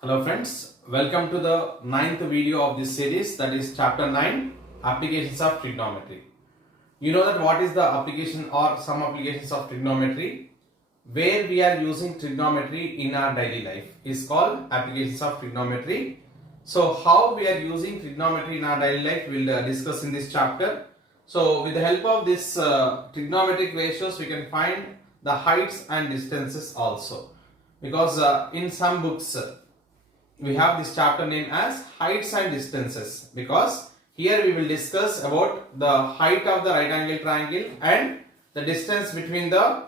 Hello friends, welcome to the ninth video of this series, that is chapter 9, applications of trigonometry. You know that what is the application or some applications of trigonometry where we are using trigonometry in our daily life is called applications of trigonometry. So how we are using trigonometry in our daily life we will discuss in this chapter. So with the help of this trigonometric ratios we can find the heights and distances also, because in some books we have this chapter named as heights and distances, because here we will discuss about the height of the right angle triangle and the distance between the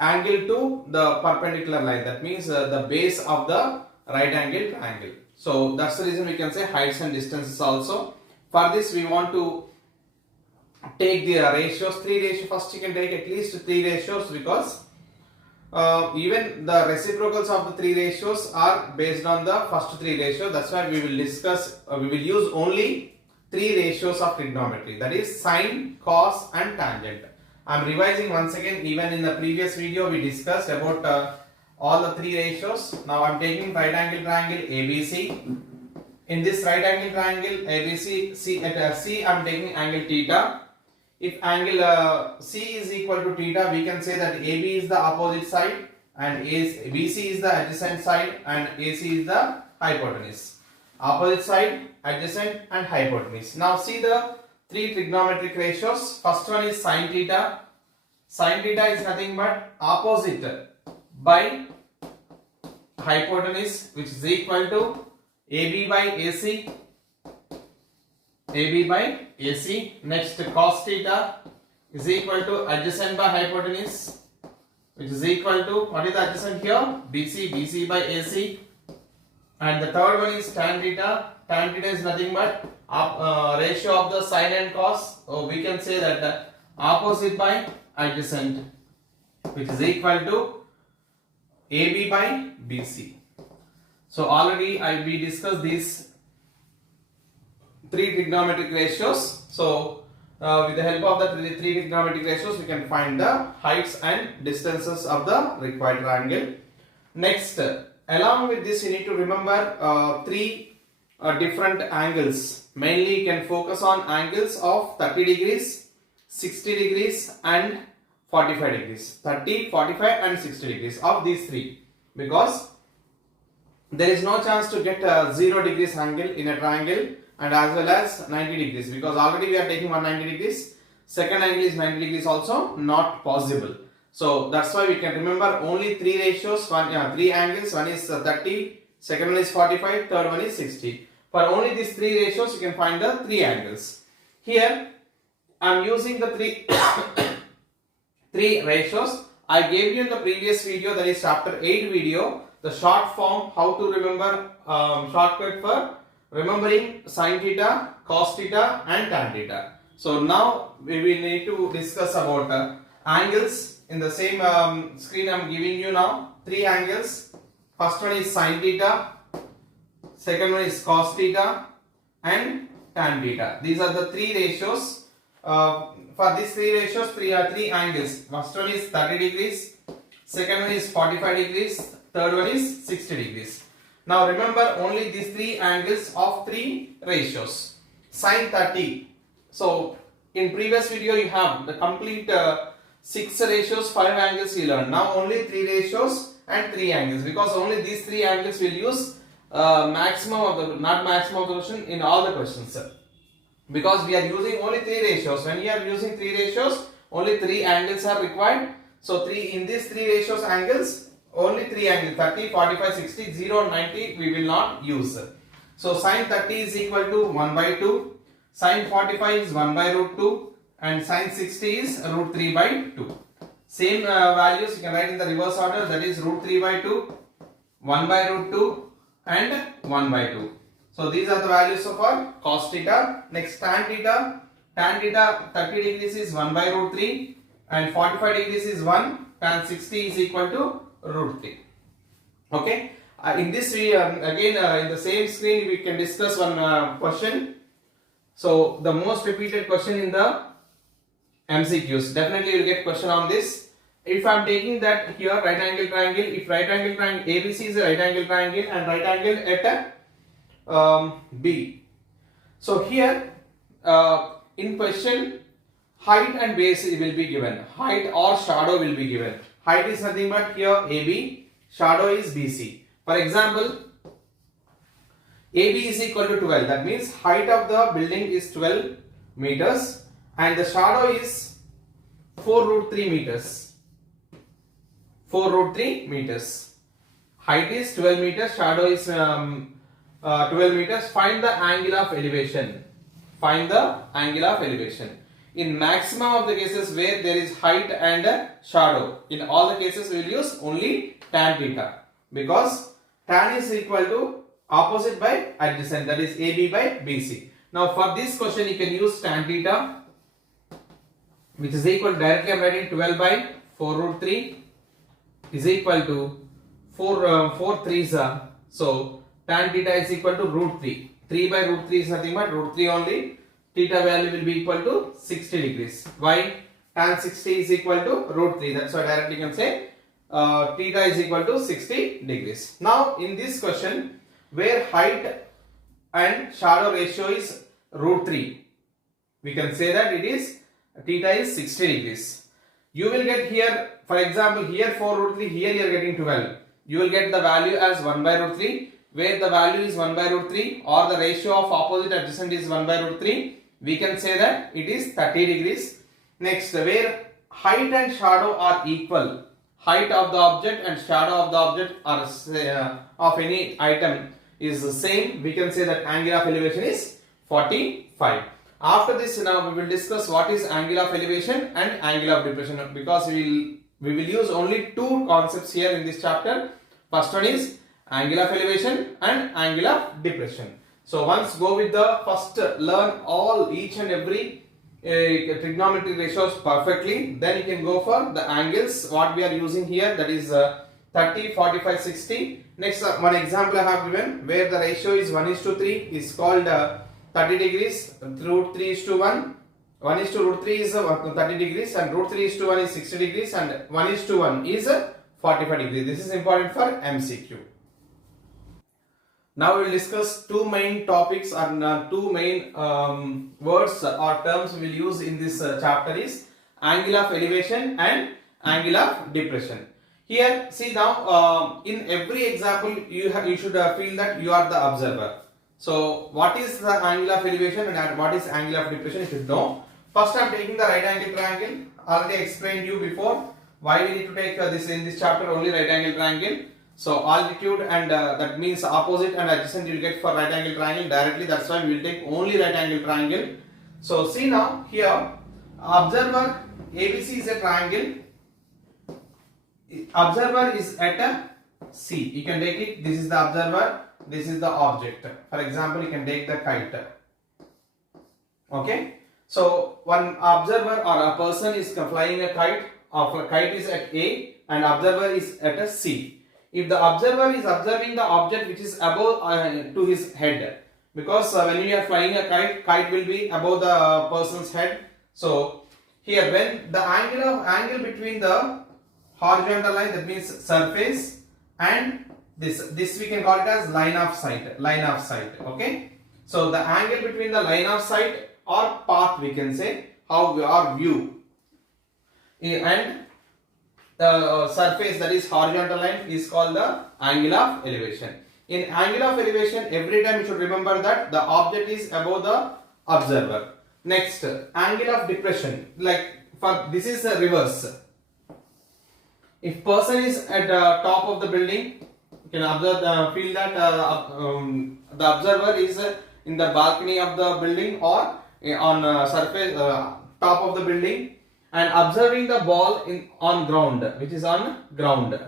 angle to the perpendicular line, that means the base of the right angle triangle. So that's the reason we can say heights and distances also. For this we want to take the ratios, three ratios. First you can take at least three ratios, because even the reciprocals of the three ratios are based on the first three ratios. That's why we will discuss, we will use only three ratios of trigonometry, that is sine, cos and tangent. I am revising once again. Even in the previous video we discussed about all the three ratios. Now I am taking right angle triangle ABC. In this right angle triangle ABC, at C I am taking angle theta. If angle C is equal to theta, we can say that AB is the opposite side and BC is the adjacent side and AC is the hypotenuse. Opposite side, adjacent and hypotenuse. Now see the three trigonometric ratios. First one is sine theta. Sine theta is nothing but opposite by hypotenuse, which is equal to AB by AC. AB by AC. Next, cos theta is equal to adjacent by hypotenuse, which is equal to, what is the adjacent here? BC. BC by AC. And the third one is tan theta. Tan theta is nothing but ratio of the sine and cos. So we can say that the opposite by adjacent, which is equal to AB by BC. So already we discussed these three trigonometric ratios. So with the help of the three trigonometric ratios we can find the heights and distances of the required triangle. Next, along with this you need to remember three different angles. Mainly you can focus on angles of 30 degrees, 60 degrees and 45 degrees. 30, 45 and 60 degrees of these three, because there is no chance to get a 0 degrees angle in a triangle, and as well as 90 degrees, because already we are taking 190 degrees. Second angle is 90 degrees also not possible. So that's why we can remember only three ratios, three angles. One is 30, second one is 45, third one is 60. For only these three ratios you can find the three angles. Here I am using the three ratios I gave you in the previous video, that is chapter 8 video, the short form how to remember, shortcut for remembering sine theta, cos theta and tan theta. So now we will need to discuss about angles. In the same screen I am giving you now three angles. First one is sine theta, second one is cos theta and tan theta. These are the three ratios. For these three ratios, three angles. First one is 30 degrees, second one is 45 degrees, third one is 60 degrees. Now remember only these three angles of three ratios. Sine 30. So in previous video you have the complete 6 ratios, 5 angles you learned. Now only 3 ratios and 3 angles, because only these 3 angles will use maximum of the, not maximum of the question in all the questions. Because we are using only 3 ratios. When you are using 3 ratios, only 3 angles are required. So in these 3 ratios angles, only 3 angles, 30, 45, 60, 0, 90 we will not use. So sine 30 is equal to 1 by 2, sine 45 is 1 by root 2 and sine 60 is root 3 by 2. Same values you can write in the reverse order, that is root 3 by 2, 1 by root 2 and 1 by 2. So these are the values of our cos theta. Next, tan theta. Tan theta 30 degrees is 1 by root 3 and 45 degrees is 1, tan 60 is equal to root 3. Okay. In this we again in the same screen we can discuss one question. So the most repeated question in the MCQs. Definitely you will get question on this. if I am taking that here right angle triangle, if right angle triangle ABC is a right angle triangle and right angle at B. So here in question height and base will be given. Height or shadow will be given. Height is nothing but here AB, shadow is BC. For example, AB is equal to 12. That means height of the building is 12 meters and the shadow is 4 root 3 meters. 4 root 3 meters. Height is 12 meters, shadow is 12 meters. Find the angle of elevation. Find the angle of elevation. In maximum of the cases where there is height and shadow, in all the cases we will use only tan theta, because tan is equal to opposite by adjacent, that is AB by BC. Now for this question you can use tan theta, which is equal to, directly I am writing 12 by 4 root 3 is equal to 4 threes are, so tan theta is equal to root 3. 3 by root 3 is nothing but root 3 only. Theta value will be equal to 60 degrees. Why? Tan 60 is equal to root 3. That's why directly you can say theta is equal to 60 degrees. Now in this question where height and shadow ratio is root 3, we can say that it is theta is 60 degrees. You will get here, for example, here 4 root 3, here you are getting 12. You will get the value as 1 by root 3, where the value is 1 by root 3 or the ratio of opposite adjacent is 1 by root 3. We can say that it is 30 degrees. Next, where height and shadow are equal, height of the object and shadow of the object are of any item is the same, we can say that angle of elevation is 45. After this, now we will discuss what is angle of elevation and angle of depression, because we will use only two concepts here in this chapter. First one is angle of elevation and angle of depression. So once go with the first, learn all each and every trigonometry ratios perfectly, then you can go for the angles what we are using here, that is 30, 45, 60. Next one example I have given where the ratio is 1:3 is called 30 degrees, root 3 is to 1. 1 is to root 3 is 30 degrees and root 3 is to 1 is 60 degrees and 1 is to 1 is 45 degrees. This is important for MCQ. Now we will discuss two main topics and two main words or terms we will use in this chapter is angle of elevation and angle of depression. Here see now in every example you should feel that you are the observer. So what is the angle of elevation and what is angle of depression you should know. First I am taking the right angle triangle. Already explained you before why we need to take this in this chapter only right angle triangle. So altitude and that means opposite and adjacent you will get for right angle triangle directly. That's why we will take only right angle triangle. So see now here observer ABC is a triangle. Observer is at a C. You can take it. This is the observer. This is the object. For example, you can take the kite. Okay. So one observer or a person is flying a kite. Or kite is at A and observer is at a C. If the observer is observing the object which is above to his head, because when you are flying a kite will be above the person's head. So here when the angle between the horizontal line, that means surface, and this we can call it as line of sight. Okay. So the angle between the line of sight or path we can say or view and the surface, that is horizontal line, is called the angle of elevation. In angle of elevation, every time you should remember that the object is above the observer. Next, angle of depression, like for this is a reverse. If person is at the top of the building, you can observe feel that the observer is in the balcony of the building or on surface top of the building and observing the ball on ground, which is on ground.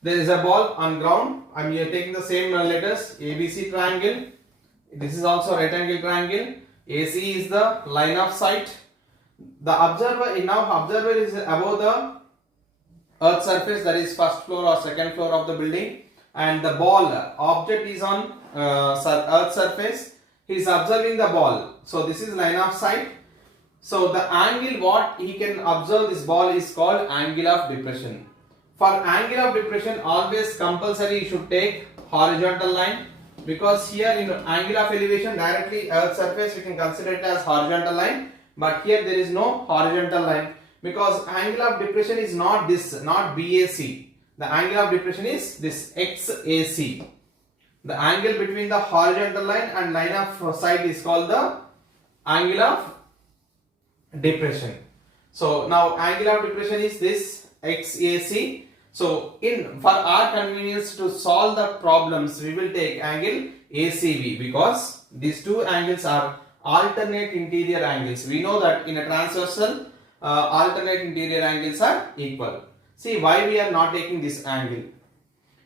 There is a ball on ground. I am here taking the same letters ABC triangle. This is also right angle triangle. AC is the line of sight. The observer is above the earth surface, that is first floor or second floor of the building, and the ball object is on earth surface. He is observing the ball. So this is line of sight. So the angle what he can observe this ball is called angle of depression. For angle of depression, always compulsory you should take horizontal line, because here in angle of elevation directly earth surface we can consider it as horizontal line, but here there is no horizontal line, because angle of depression is not this, not BAC. The angle of depression is this XAC. The angle between the horizontal line and line of sight is called the angle of depression. So now angle of depression is this XAC. So for our convenience to solve the problems, we will take angle ACB, because these two angles are alternate interior angles. We know that in a transversal, alternate interior angles are equal. See why we are not taking this angle.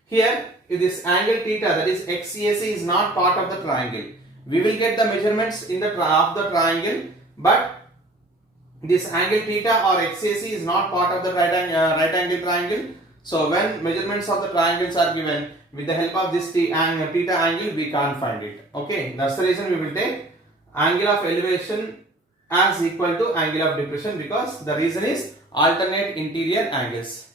Here this angle theta, that is XAC, is not part of the triangle. We will get the measurements in the of the triangle, but this angle theta or XAC is not part of the right angle triangle. So when measurements of the triangles are given, with the help of this theta angle, we can't find it. Okay, that's the reason we will take angle of elevation as equal to angle of depression, because the reason is alternate interior angles.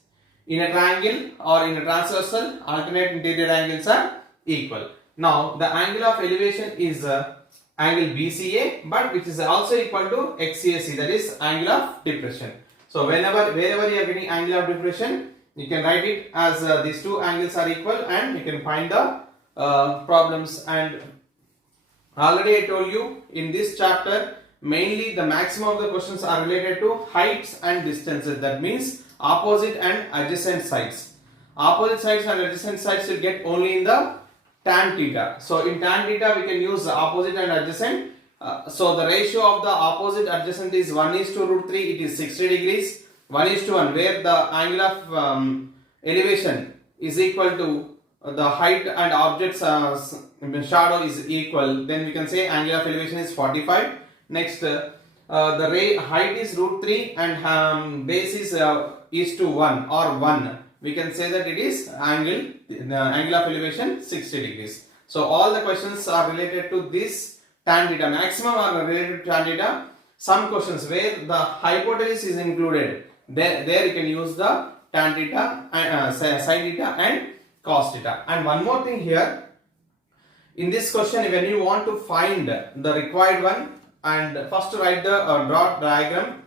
In a triangle or in a transversal, alternate interior angles are equal. Now the angle of elevation is angle BCA, but which is also equal to XAC, that is angle of depression. So wherever you are getting angle of depression, you can write it as these two angles are equal, and you can find the problems. And already I told you in this chapter, mainly the maximum of the questions are related to heights and distances. That means opposite and adjacent sides. Opposite sides and adjacent sides you get only in the tan theta. So in tan theta we can use the opposite and adjacent. So the ratio of the opposite adjacent is 1:√3. It is 60 degrees. 1:1, where the angle of elevation is equal to the height and object's shadow is equal. Then we can say angle of elevation is 45. Next, the height is √3 and base is to 1 or 1. We can say that it is the angle of elevation 60 degrees. So all the questions are related to this tan theta. Maximum are related to tan theta. Some questions where the hypotenuse is included, there you can use the tan theta, sin theta and cos theta. And one more thing here, in this question when you want to find the required one, and first write the draw diagram.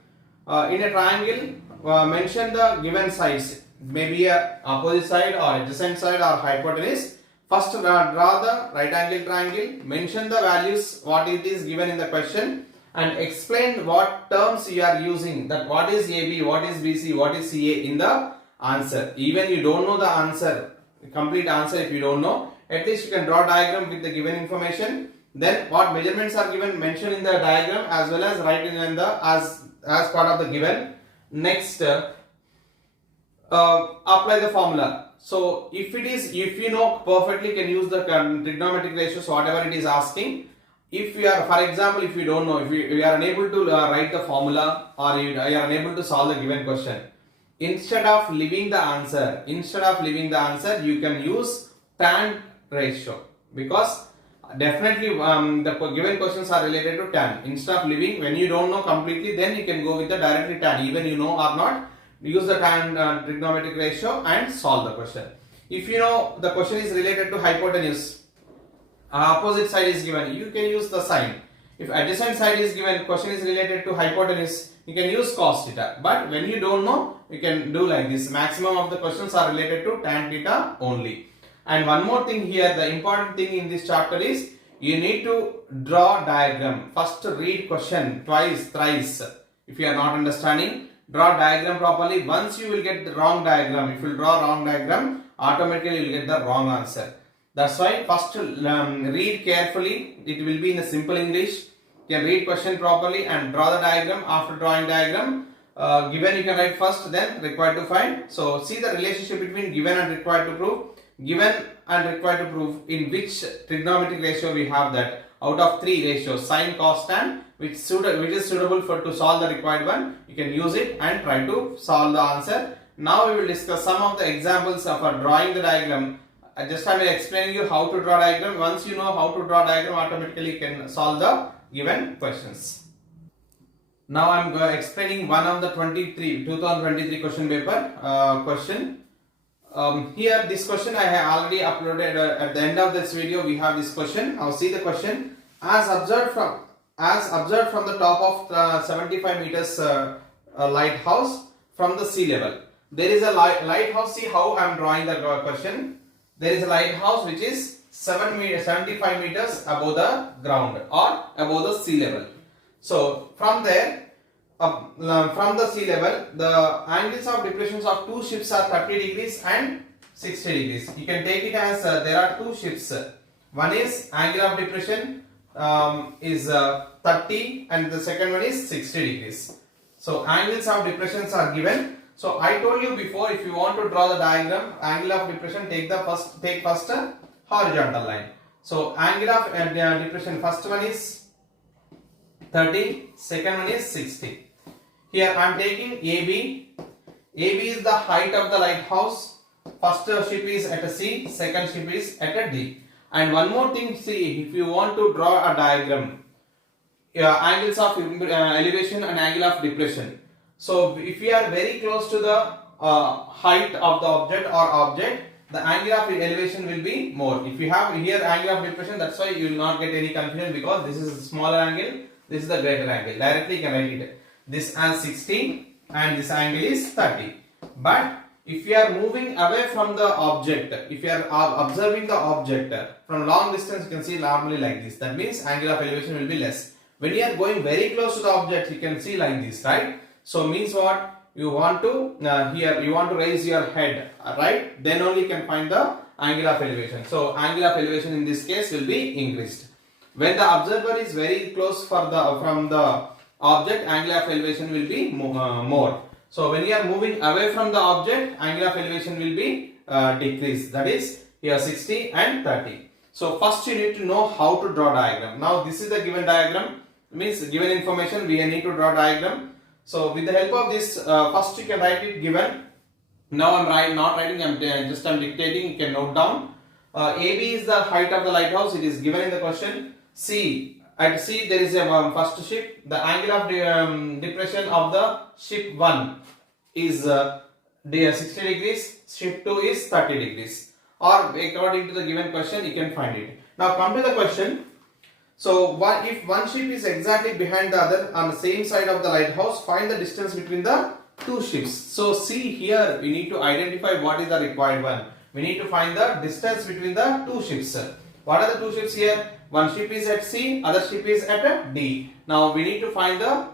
In a triangle, mention the given sides, maybe a opposite side or adjacent side or hypotenuse. First draw the right angle triangle, mention the values what it is given in the question, and explain what terms you are using, that what is AB, what is BC, what is CA in the answer. Even you don't know the answer, complete answer, if you don't know, at least you can draw diagram with the given information. Then what measurements are given, mention in the diagram as well as write in the as part of the given. Next, apply the formula. So if you know perfectly, can use the trigonometric ratios, whatever it is asking. If you are, for example, if you don't know, if you are unable to write the formula, or you are unable to solve the given question, instead of leaving the answer, you can use tan ratio, because definitely the given questions are related to tan. Instead of leaving, when you don't know completely, then you can go with the directly tan, even you know or not, use the tan trigonometric ratio and solve the question. If you know the question is related to hypotenuse, opposite side is given, you can use the sine. If adjacent side is given, question is related to hypotenuse, you can use cos theta. But when you don't know, you can do like this. Maximum of the questions are related to tan theta only. And one more thing here, the important thing in this chapter is you need to draw diagram. First read question twice, thrice. If you are not understanding, draw diagram properly. Once you will get the wrong diagram, if you draw wrong diagram, automatically you will get the wrong answer. That's why first read carefully. It will be in a simple English. You can read question properly and draw the diagram. After drawing diagram, given you can write first, then required to find. So see the relationship between given and required to prove. Given and required to prove, in which trigonometric ratio we have that. Out of 3 ratios, sine, cos, tan, which is suitable for to solve the required one, you can use it and try to solve the answer. Now we will discuss some of the examples for drawing the diagram. I will explaining you how to draw diagram. Once you know how to draw diagram, automatically you can solve the given questions. Now I am explaining one of the 2023 question paper question. Here this question I have already uploaded at the end of this video. We have this question. Now see the question. As observed from the top of 75 meters lighthouse from the sea level. There is a lighthouse. See how I am drawing the question. There is a lighthouse which is 75 meters above the ground or above the sea level. So from there, from the sea level, the angles of depressions of two ships are 30 degrees and 60 degrees. You can take it as there are two ships. One is angle of depression is 30 and the second one is 60 degrees. So angles of depressions are given. So I told you before, if you want to draw the diagram, angle of depression, take first a horizontal line. So angle of depression, first one is 30, second one is 60. Here I am taking AB. AB is the height of the lighthouse. First ship is at a C, second ship is at a D. And one more thing, see, if you want to draw a diagram, angles of elevation and angle of depression. So if we are very close to the height of the object, the angle of elevation will be more. If you have here angle of depression, that's why you will not get any confusion, because this is a smaller angle, this is the greater angle. Directly you can write it. This as 60 and this angle is 30. But if you are moving away from the object, if you are observing the object from long distance, you can see normally like this. That means angle of elevation will be less. When you are going very close to the object, you can see like this, right? So means what? You want to here you want to raise your head, right? Then only you can find the angle of elevation. So angle of elevation in this case will be increased. When the observer is very close from the object, angle of elevation will be more. So when you are moving away from the object, angle of elevation will be decreased. That is here 60 and 30. So first you need to know how to draw diagram. Now this is the given diagram, means given information we need to draw diagram. So with the help of this, first you can write it given. Now I'm not writing, I'm dictating. You can note down. AB is the height of the lighthouse. It is given in the question. C, at C there is a first ship. The angle of depression of the ship 1 is 60 degrees. Ship 2 is 30 degrees. Or according to the given question, you can find it. Now come to the question. So if one ship is exactly behind the other on the same side of the lighthouse, find the distance between the two ships. So see here, we need to identify what is the required one. We need to find the distance between the two ships. What are the two ships here? One ship is at C, other ship is at D. Now we need to find the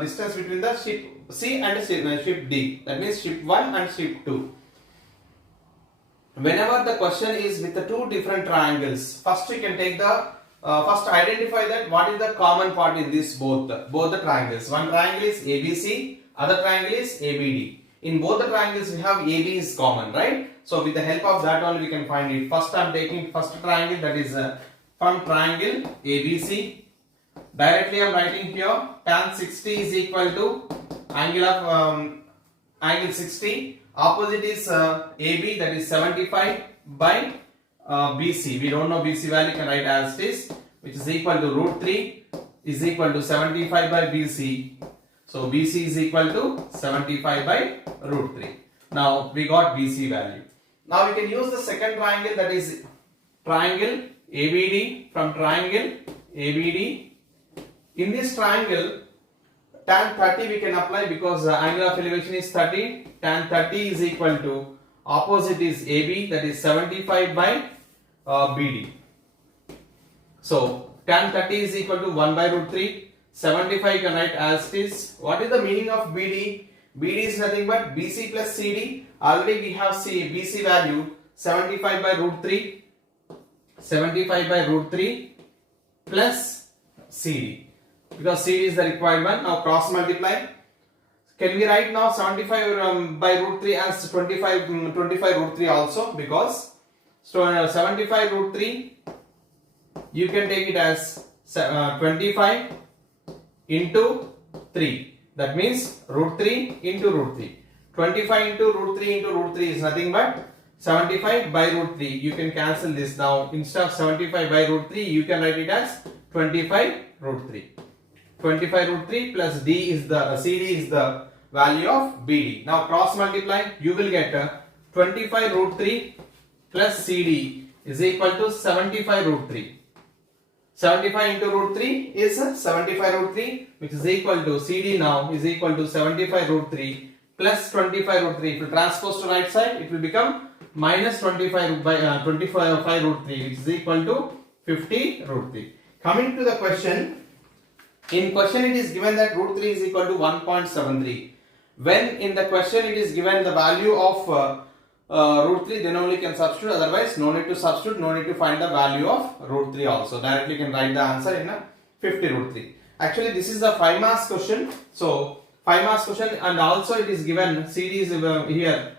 distance between the ship C and ship D. That means ship 1 and ship 2. Whenever the question is with the two different triangles, first you can take the first identify that what is the common part in this both the triangles. One triangle is ABC, other triangle is ABD. In both the triangles we have AB is common, right? So with the help of that only we can find it. First I am taking first triangle, that is from triangle ABC. Directly I am writing here tan 60 is equal to angle of angle 60. Opposite is AB, that is 75 by BC. We don't know BC value, can write as it is, which is equal to root 3 is equal to 75 by BC. So BC is equal to 75 by root 3. Now we got BC value. Now we can use the second triangle, that is triangle ABD. From triangle ABD, in this triangle tan 30 we can apply, because angle of elevation is 30. Tan 30 is equal to opposite is AB, that is 75 by BD. So tan 30 is equal to 1 by root 3. 75 can write as it is. What is the meaning of BD? BD is nothing but BC plus CD. Already we have BC value 75 by root 3. 75 by root 3 plus CD. Because CD is the required one. Now cross multiply. Can we write now 75 by root 3 as 25 root 3 also, because 75 root 3 you can take it as 25 into 3. That means root 3 into root 3. 25 into root 3 into root 3 is nothing but 75 by root 3. You can cancel this now. Instead of 75 by root 3, you can write it as 25 root 3. 25 root 3 plus D is the CD is the value of BD. Now cross multiply, you will get 25 root 3 plus CD is equal to 75 root 3. 75 into root 3 is 75 root 3, which is equal to CD now is equal to 75 root 3 plus 25 root 3. If you transpose to right side, it will become minus 25 by 25 root 3, which is equal to 50 root 3. Coming to the question, in question it is given that root 3 is equal to 1.73. When in the question it is given the value of root 3, then only can substitute, otherwise no need to substitute, no need to find the value of root 3 also. Directly you can write the answer in 50 root 3. Actually this is a 5 marks question. So 5 marks question, and also it is given CD is here.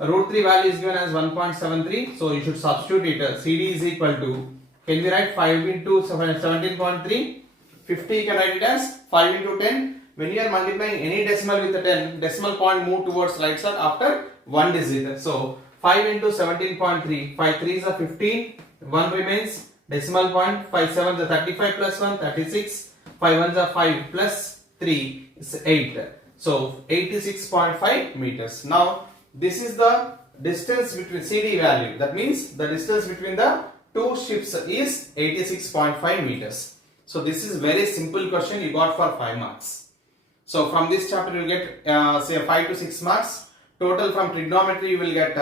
Root 3 value is given as 1.73. So you should substitute it. CD is equal to, can we write 5 into 17.3? 50 you can write it as 5 into 10. When you are multiplying any decimal with a 10, decimal point move towards right side after one digit. So 5 into 17.3, 5 3s are 15, 1 remains, decimal point, 5 7s are 35 plus 1, 36, 5 1s are 5 plus 3 is 8. So 86.5 meters. Now this is the distance between CD value. That means the distance between the two ships is 86.5 meters. So this is very simple question you got for 5 marks. So from this chapter you will get say 5 to 6 marks. Total from trigonometry you will get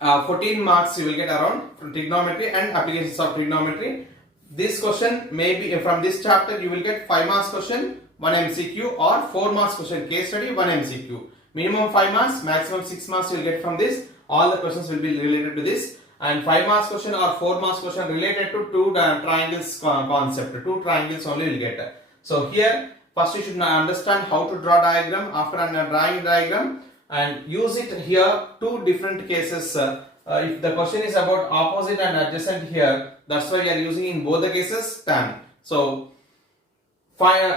14 marks you will get around from trigonometry and applications of trigonometry. This question may be from this chapter you will get 5 marks question, 1 MCQ, or 4 marks question case study, 1 MCQ. Minimum 5 marks, maximum 6 marks you will get from this. All the questions will be related to this. And 5 marks question or 4 marks question related to two triangles concept. 2 triangles only you will get. So here first you should understand how to draw diagram. After drawing diagram and use it here, 2 different cases. If the question is about opposite and adjacent here, that's why we are using in both the cases tan. So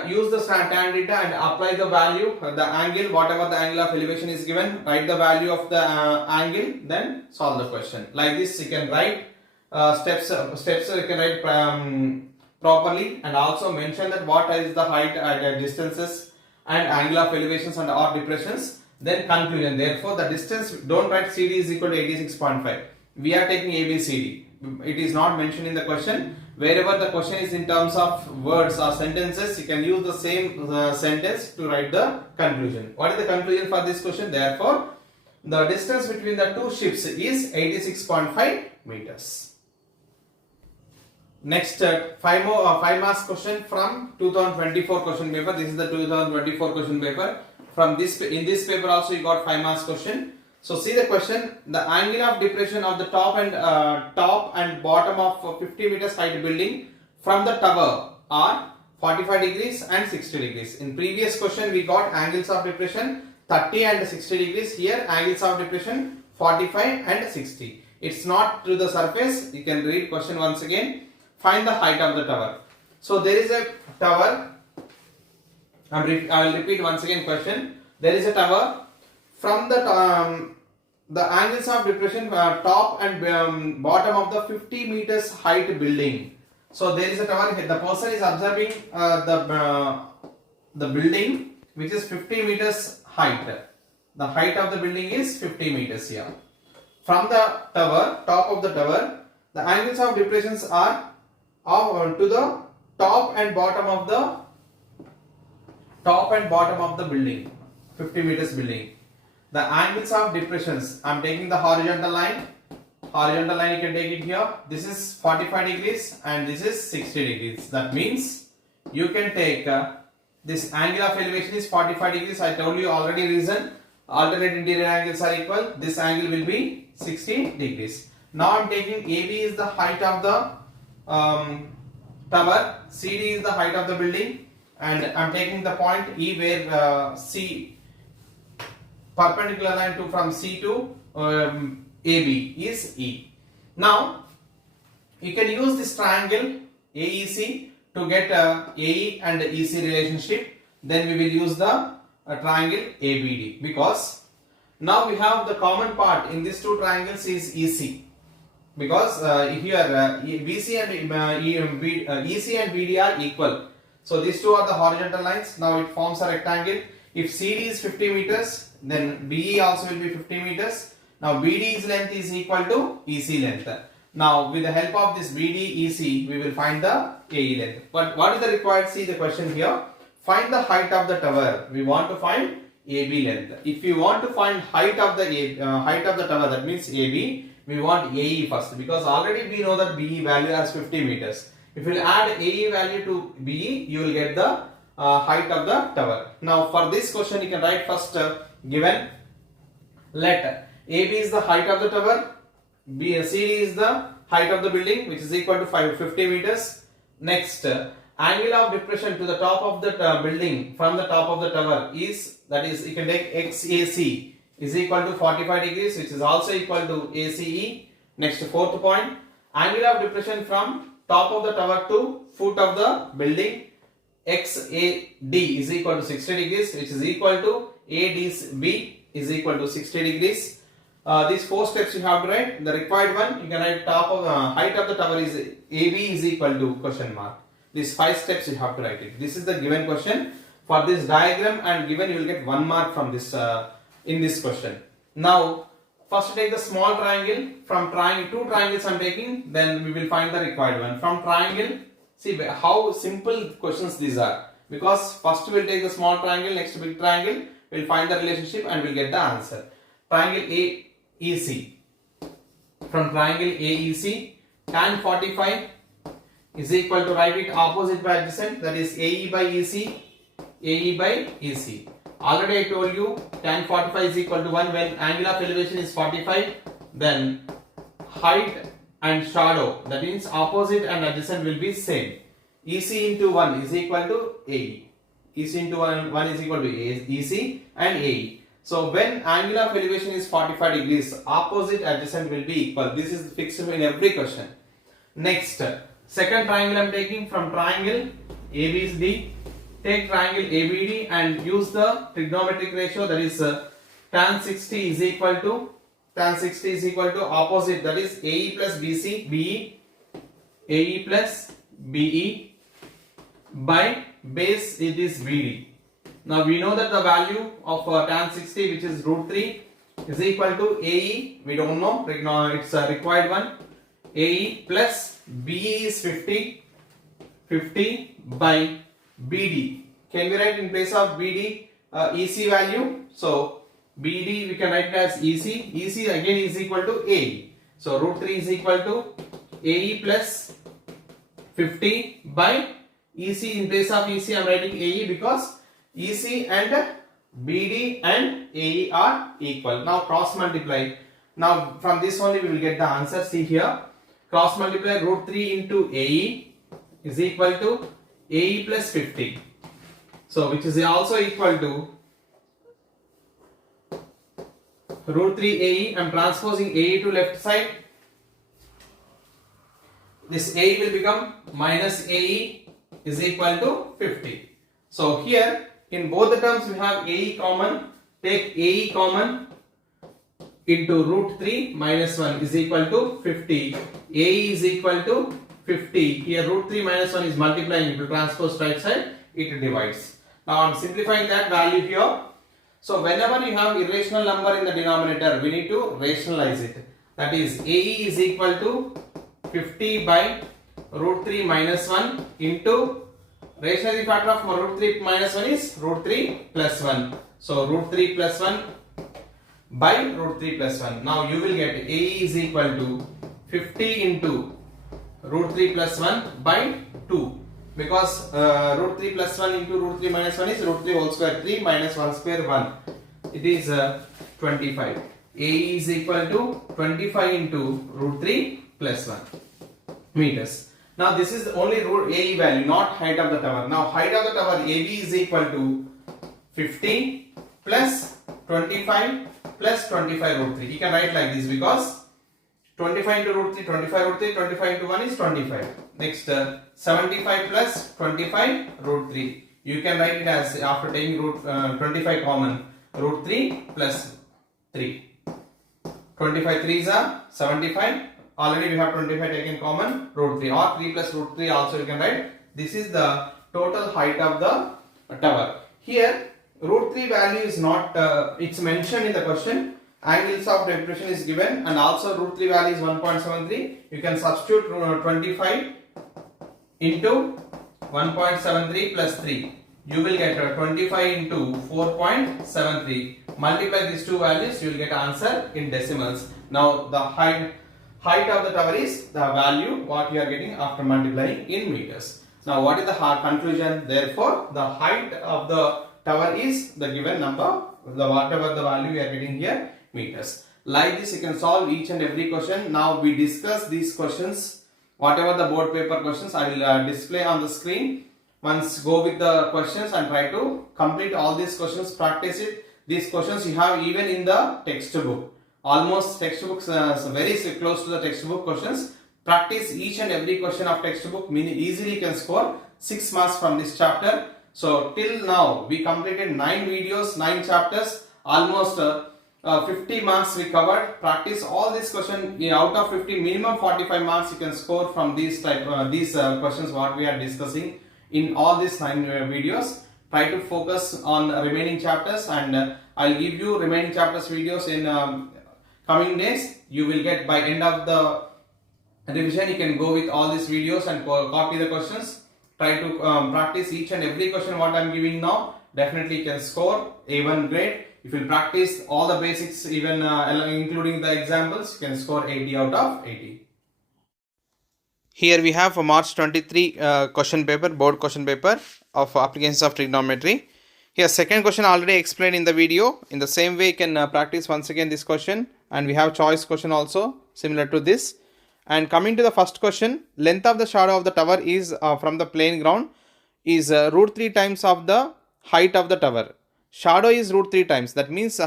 use the tan theta and apply the value, the angle, whatever the angle of elevation is given, write the value of the angle, then solve the question. Like this you can write steps you can write properly, and also mention that what is the height, distances and angle of elevations and or depressions. Then conclusion. Therefore the distance, don't write CD is equal to 86.5. We are taking ABCD. It is not mentioned in the question. Wherever the question is in terms of words or sentences, you can use the same sentence to write the conclusion. What is the conclusion for this question? Therefore, the distance between the two ships is 86.5 meters. Next, 5 marks question from 2024 question paper. This is the 2024 question paper. From this, in this paper also you got 5 marks question. So see the question, the angle of depression of the top and bottom of 50 meters height building from the tower are 45 degrees and 60 degrees. In previous question we got angles of depression 30 and 60 degrees. Here angles of depression 45 and 60. It's not to the surface. You can read question once again. Find the height of the tower. So there is a tower. I will repeat once again question. There is a tower. From the angles of depression top and bottom of the 50 meters height building. So there is a tower here. The person is observing the building which is 50 meters height. The height of the building is 50 meters here. From the tower, top of the tower, the angles of depressions are to the top and bottom of the building, 50 meters building. The angles of depressions, I am taking the horizontal line you can take it here. This is 45 degrees and this is 60 degrees. That means you can take this angle of elevation is 45 degrees. I told you already reason. Alternate interior angles are equal. This angle will be 60 degrees. Now I am taking AB is the height of the tower, CD is the height of the building, and I am taking the point E where C perpendicular line to from C to AB is E. Now you can use this triangle AEC to get AE and EC relationship. Then we will use the triangle ABD, because now we have the common part in these two triangles is EC, because here BC and EC and BD are equal. So these two are the horizontal lines. Now it forms a rectangle. If CD is 50 meters, then BE also will be 50 meters. Now BD's length is equal to EC length. Now with the help of this BD EC, we will find the AE length. But what is the required? See the question here. Find the height of the tower. We want to find AB length. If you want to find height of the tower, that means AB, we want AE first, because already we know that BE value as 50 meters. If you add AE value to BE, you will get the height of the tower. Now for this question, you can write first given, let AB is the height of the tower, CD is the height of the building, which is equal to 50 meters. Next, angle of depression to the top of the building from the top of the tower is, that is, you can take XAC is equal to 45 degrees, which is also equal to ACE. Next, fourth point, angle of depression from top of the tower to foot of the building, XAD is equal to 60 degrees, which is equal to ADB is equal to 60 degrees. These four steps you have to write. The required one, you can write top of height of the tower is AB is equal to question mark. These 5 steps you have to write it. This is the given question. For this diagram and given, you will get 1 mark from this in this question. Now first take the small triangle. From triangle, 2 triangles I am taking, then we will find the required one. From triangle, see how simple questions these are, because first we will take the small triangle, next big triangle, we will find the relationship and we will get the answer. Triangle AEC. From triangle AEC, tan 45 is equal to, write it opposite by adjacent, that is AE by EC, AE by EC. Already I told you tan 45 is equal to 1 when angle of elevation is 45, then height and shadow, that means opposite and adjacent, will be same. EC into 1 is equal to AE. EC into 1 is equal to EC and AE. So when angle of elevation is 45 degrees, opposite adjacent will be equal. This is fixed in every question. Next, second triangle I am taking. From triangle ABCD, take triangle ABD and use the trigonometric ratio, that is tan 60 is equal to opposite, that is AE plus BC, BE, AE plus BE by base, it is BD. Now we know that the value of tan 60, which is root 3, is equal to AE, we don't know, it's a required one, AE plus BE is 50 by BD. Can we write in place of BD EC value? So BD we can write it as EC. EC again is equal to AE. So root 3 is equal to AE plus 50 by EC. In place of EC I am writing AE because EC and BD and AE are equal. Now cross multiply. Now from this only we will get the answer. See here, cross multiply root 3 into AE is equal to AE plus 50. So which is also equal to root 3 AE. I am transposing AE to left side. This AE will become minus AE is equal to 50. So here in both the terms we have AE common. Take AE common into root 3 minus 1 is equal to 50. AE is equal to 50. Here root 3 minus 1 is multiplying. If you transpose right side, it divides. Now I am simplifying that value here. So whenever you have irrational number in the denominator, we need to rationalize it. That is AE is equal to 50 by root 3 minus 1 into rationalizing factor of root 3 minus 1 is root 3 plus 1. So root 3 plus 1 by root 3 plus 1. Now you will get AE is equal to 50 into root 3 plus 1 by 2. Because root 3 plus 1 into root 3 minus 1 is root 3 whole square, 3 minus 1 square 1. It is 25. AE is equal to 25 into root 3 plus 1 meters. Now this is only root AE value, not height of the tower. Now height of the tower AB is equal to 50 plus 25 plus 25 root 3. You can write like this because 25 into root 3, 25 root 3, 25 into 1 is 25. Next 75 plus 25 root 3. You can write it as, after taking root 25 common, root 3 plus 3. 25 3s are 75. Already we have 25 taken common, root 3, or 3 plus root 3 also you can write. This is the total height of the tower. Here root 3 value is not, it's mentioned in the question. Angles of depression is given and also root 3 value is 1.73. You can substitute 25 into 1.73 plus 3. You will get 25 into 4.73. Multiply these two values, you will get answer in decimals. Now the height of the tower is the value what you are getting after multiplying in meters. Now what is the conclusion? Therefore the height of the tower is the given number, whatever the value we are getting here, meters. Like this you can solve each and every question. Now we discuss these questions, whatever the board paper questions I will display on the screen. Once go with the questions and try to complete all these questions, practice it. These questions you have even in the textbook. Almost textbooks very close to the textbook questions. Practice each and every question of textbook, meaning easily can score 6 marks from this chapter. So till now we completed 9 videos, 9 chapters, almost 50 marks we covered. Practice all these questions. Out of 50, minimum 45 marks you can score from these questions what we are discussing in all these 9 videos. Try to focus on remaining chapters, and I'll give you remaining chapters videos in coming days. You will get by end of the revision, you can go with all these videos and copy the questions. Try to practice each and every question what I am giving now. Definitely you can score A1 grade. If you practice all the basics, even including the examples, you can score 80 out of 80. Here we have a March 23 question paper, board question paper of applications of trigonometry. Here second question already explained in the video. In the same way you can practice once again this question, and we have choice question also similar to this. And coming to the first question, length of the shadow of the tower is from the plain ground is root 3 times of the height of the tower. Shadow is root 3 times. That means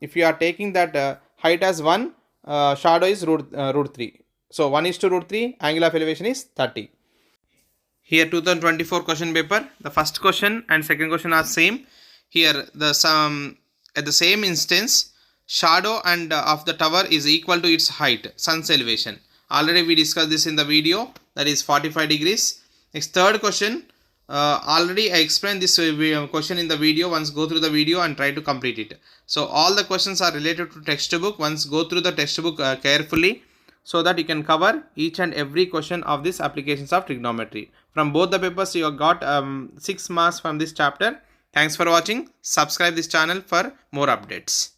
if you are taking that height as 1, shadow is root 3. So 1 is to root 3, angle of elevation is 30. Here 2024 question paper, the first question and second question are same. Here the at the same instance, shadow and of the tower is equal to its height, sun's elevation. Already we discussed this in the video, that is 45 degrees. Next third question, already I explained this question in the video. Once go through the video and try to complete it. So all the questions are related to textbook. Once go through the textbook carefully, so that you can cover each and every question of this applications of trigonometry. From both the papers you have got 6 marks from this chapter. Thanks for watching. Subscribe this channel for more updates.